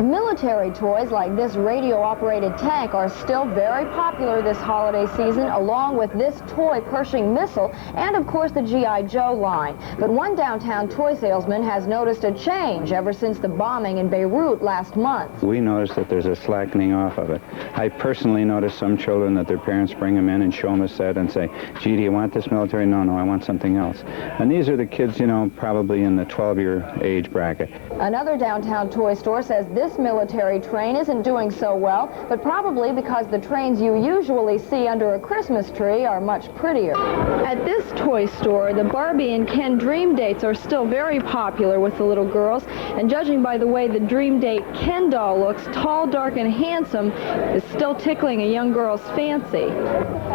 Military toys like this radio-operated tank are still very popular this holiday season, along with this toy Pershing missile and, of course, the G.I. Joe line. But one downtown toy salesman has noticed a change ever since the bombing in Beirut last month. We noticed that there's a slackening off of it. I personally noticed some children that their parents bring them in and show them a set and say, gee, do you want this military? No, I want something else. And these are the kids, you know, probably in the 12-year age bracket. Another downtown toy store says this military train isn't doing so well, but probably because the trains you usually see under a Christmas tree are much prettier. At this toy store, the Barbie and Ken Dream Dates are still very popular with the little girls, and judging by the way the Dream Date Ken doll looks, tall, dark, and handsome, is still tickling a young girl's fancy.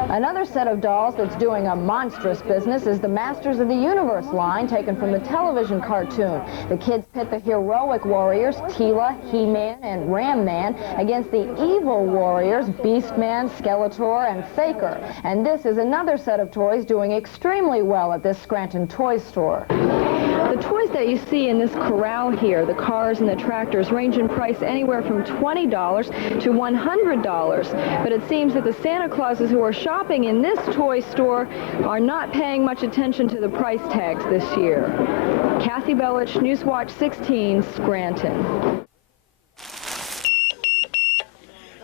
Another set of dolls that's doing a monstrous business is the Masters of the Universe line, taken from the television cartoon. The kids pit the heroic warriors, Teela, He-Man, and Ram-Man, against the evil warriors, Beast-Man, Skeletor, and Faker. And this is another set of toys doing extremely well at this Scranton toy store. The toys that you see in this corral here, the cars and the tractors, range in price anywhere from $20 to $100. But it seems that the Santa Clauses who are shopping in this toy store are not paying much attention to the price tags this year. Kathy Bellich, Newswatch 16, Scranton.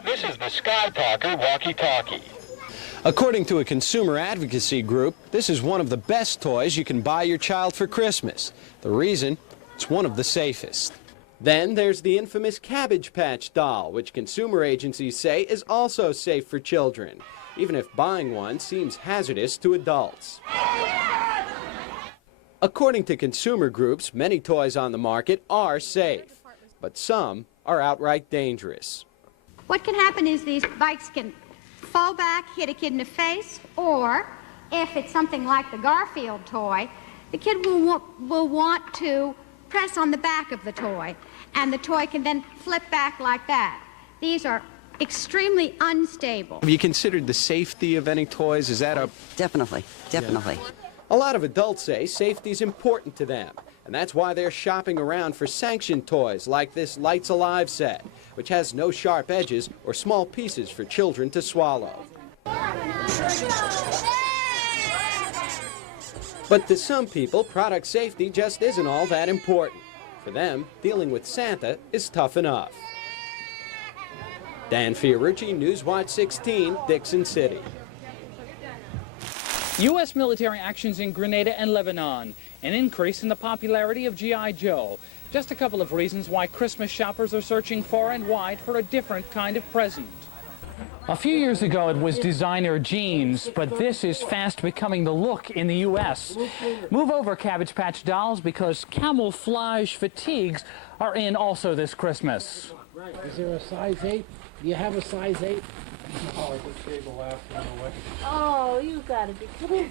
This is the Sky Talker walkie-talkie. According to a consumer advocacy group, this is one of the best toys you can buy your child for Christmas. The reason? It's one of the safest. Then there's the infamous Cabbage Patch doll, which consumer agencies say is also safe for children, even if buying one seems hazardous to adults. According to consumer groups, many toys on the market are safe, but some are outright dangerous. What can happen is these bikes can fall back, hit a kid in the face, or if it's something like the Garfield toy, the kid will want to press on the back of the toy, and the toy can then flip back like that. These are extremely unstable. Have you considered the safety of any toys? Is that a... Definitely. Yeah. A lot of adults say safety is important to them, and that's why they're shopping around for sanctioned toys like this Lights Alive set, which has no sharp edges or small pieces for children to swallow. But to some people, product safety just isn't all that important. For them, dealing with Santa is tough enough. Dan Fiorucci, Newswatch 16, Dixon City. U.S. military actions in Grenada and Lebanon, an increase in the popularity of G.I. Joe. Just a couple of reasons why Christmas shoppers are searching far and wide for a different kind of present. A few years ago it was designer jeans, but this is fast becoming the look in the U.S. Move over, Cabbage Patch dolls, because camouflage fatigues are in also this Christmas. Is there a size 8? Do you have a size 8? Oh, you gotta be kidding.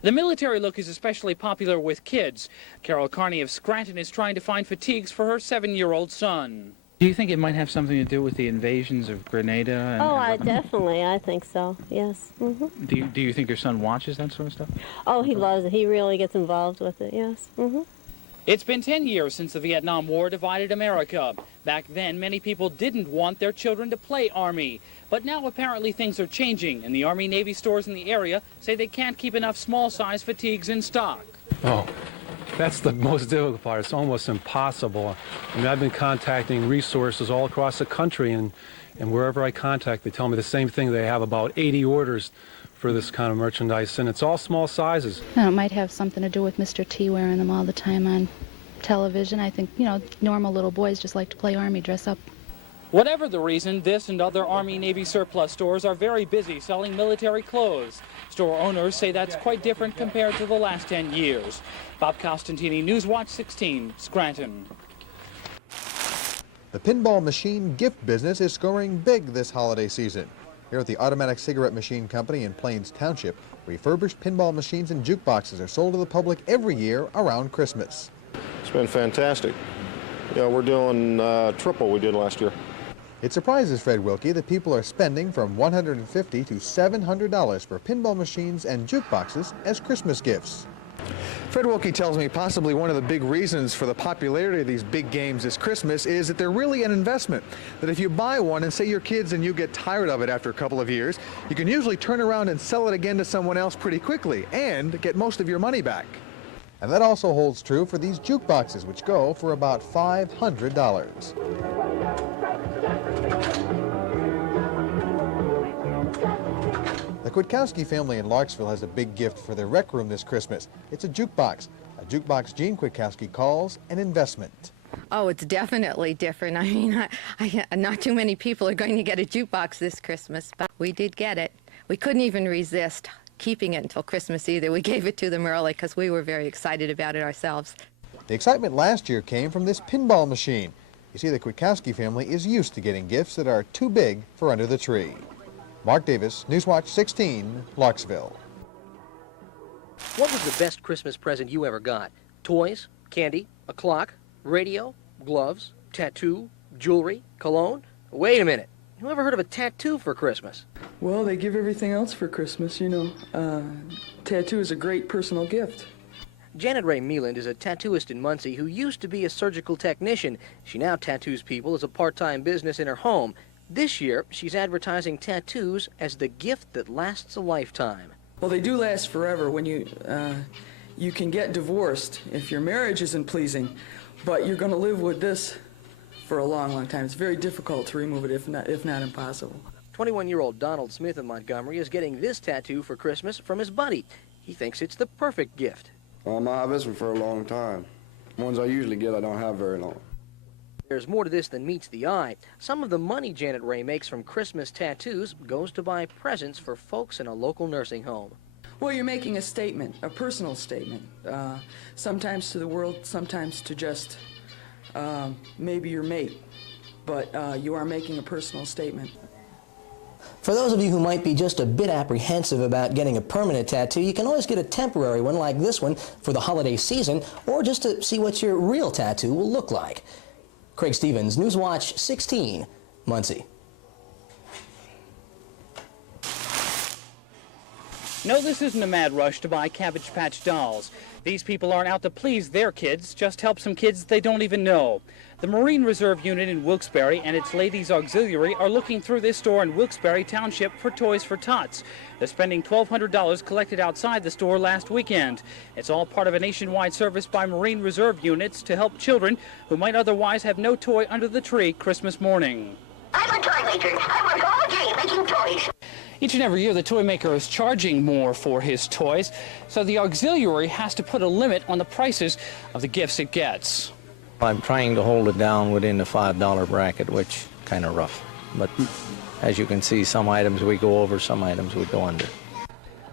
The military look is especially popular with kids. Carol Carney of Scranton is trying to find fatigues for her 7-year-old son. Do you think it might have something to do with the invasions of Grenada? Definitely. I think so, yes. Mm-hmm. Do you think your son watches that sort of stuff? Oh, he loves it. He really gets involved with it, yes. Mm-hmm. It's been 10 years since the Vietnam War divided America. Back then, many people didn't want their children to play Army. But now apparently things are changing, and the Army-Navy stores in the area say they can't keep enough small-size fatigues in stock. Oh, that's the most difficult part. It's almost impossible. I mean, I've been contacting resources all across the country, and wherever I contact, they tell me the same thing. They have about 80 orders for this kind of merchandise, and it's all small sizes. Now, it might have something to do with Mr. T wearing them all the time on television. I think, normal little boys just like to play Army, dress up. Whatever the reason, this and other Army-Navy surplus stores are very busy selling military clothes. Store owners say that's quite different compared to the last 10 years. Bob Costantini, Newswatch 16, Scranton. The pinball machine gift business is scoring big this holiday season. Here at the Automatic Cigarette Machine Company in Plains Township, refurbished pinball machines and jukeboxes are sold to the public every year around Christmas. It's been fantastic. We're doing triple we did last year. It surprises Fred Wilkie that people are spending from $150 to $700 for pinball machines and jukeboxes as Christmas gifts. Fred Wilkie tells me possibly one of the big reasons for the popularity of these big games this Christmas is that they're really an investment. That if you buy one and say you're kids and you get tired of it after a couple of years, you can usually turn around and sell it again to someone else pretty quickly and get most of your money back. And that also holds true for these jukeboxes, which go for about $500. The Kwiatkowski family in Larksville has a big gift for their rec room this Christmas. It's a jukebox Jean Kwiatkowski calls an investment. Oh, it's definitely different. I mean, not too many people are going to get a jukebox this Christmas, but we did get it. We couldn't even resist keeping it until Christmas either. We gave it to them early because we were very excited about it ourselves. The excitement last year came from this pinball machine. You see, the Kwiatkowski family is used to getting gifts that are too big for under the tree. Mark Davis, Newswatch 16, Larksville. What was the best Christmas present you ever got? Toys, candy, a clock, radio, gloves, tattoo, jewelry, cologne? Wait a minute. Who ever heard of a tattoo for Christmas? Well, they give everything else for Christmas, you know. Tattoo is a great personal gift. Janet Ray Mealand is a tattooist in Muncie who used to be a surgical technician. She now tattoos people as a part-time business in her home. This year, she's advertising tattoos as the gift that lasts a lifetime. Well, they do last forever. When you can get divorced if your marriage isn't pleasing, but you're going to live with this for a long, long time. It's very difficult to remove it, if not impossible. 21-year-old Donald Smith in Montgomery is getting this tattoo for Christmas from his buddy. He thinks it's the perfect gift. I have this one for a long time. The ones I usually get, I don't have very long. There's more to this than meets the eye. Some of the money Janet Ray makes from Christmas tattoos goes to buy presents for folks in a local nursing home. Well, you're making a statement, a personal statement, sometimes to the world, sometimes to just maybe your mate, but you are making a personal statement. For those of you who might be just a bit apprehensive about getting a permanent tattoo, you can always get a temporary one like this one for the holiday season, or just to see what your real tattoo will look like. Craig Stevens, Newswatch 16, Muncie. No, this isn't a mad rush to buy Cabbage Patch dolls. These people aren't out to please their kids, just help some kids they don't even know. The Marine Reserve Unit in Wilkes-Barre and its Ladies Auxiliary are looking through this store in Wilkes-Barre Township for toys for Tots. They're spending $1,200 collected outside the store last weekend. It's all part of a nationwide service by Marine Reserve units to help children who might otherwise have no toy under the tree Christmas morning. I'm a toy maker. I work all day making toys. Each and every year, the toy maker is charging more for his toys, so the auxiliary has to put a limit on the prices of the gifts it gets. I'm trying to hold it down within the $5 bracket, which kind of rough. But as you can see, some items we go over, some items we go under.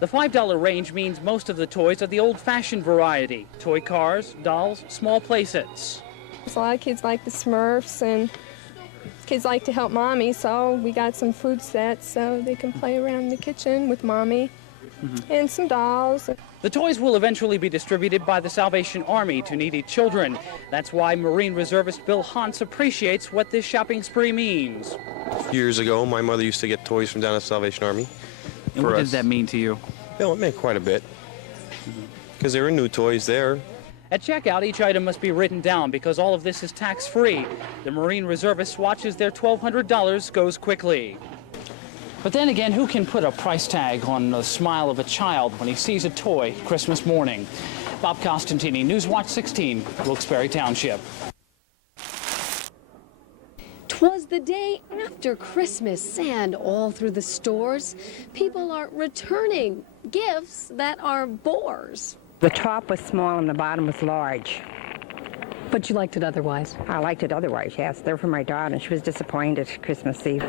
The $5 range means most of the toys are the old-fashioned variety. Toy cars, dolls, small playsets. A lot of kids like the Smurfs, and kids like to help Mommy, so we got some food sets so they can play around in the kitchen with Mommy, and some dolls. The toys will eventually be distributed by the Salvation Army to needy children. That's why Marine Reservist Bill Hans appreciates what this shopping spree means. Years ago, my mother used to get toys from down at Salvation Army. And what did that mean to you? Well, it meant quite a bit, because there were new toys there. At checkout, each item must be written down because all of this is tax-free. The Marine Reservist watches their $1,200 goes quickly. But then again, who can put a price tag on the smile of a child when he sees a toy Christmas morning? Bob Costantini, Newswatch 16, Wilkes-Barre Township. 'Twas the day after Christmas, and all through the stores, people are returning gifts that are bores. The top was small and the bottom was large. But you liked it otherwise? I liked it otherwise, yes. They're for my daughter, and she was disappointed Christmas Eve.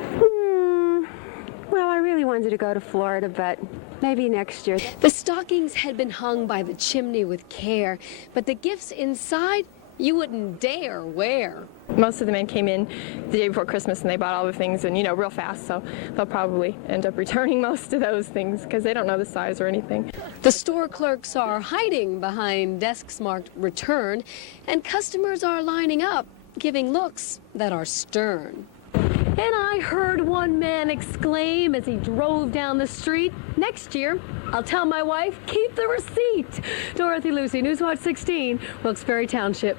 Well, I really wanted to go to Florida, but maybe next year. The stockings had been hung by the chimney with care, but the gifts inside, you wouldn't dare wear. Most of the men came in the day before Christmas and they bought all the things, and real fast, so they'll probably end up returning most of those things because they don't know the size or anything. The store clerks are hiding behind desks marked return, and customers are lining up, giving looks that are stern. And I heard one man exclaim as he drove down the street, "Next year, I'll tell my wife, keep the receipt." Dorothy Lucy, Newswatch 16, Wilkes-Barre Township.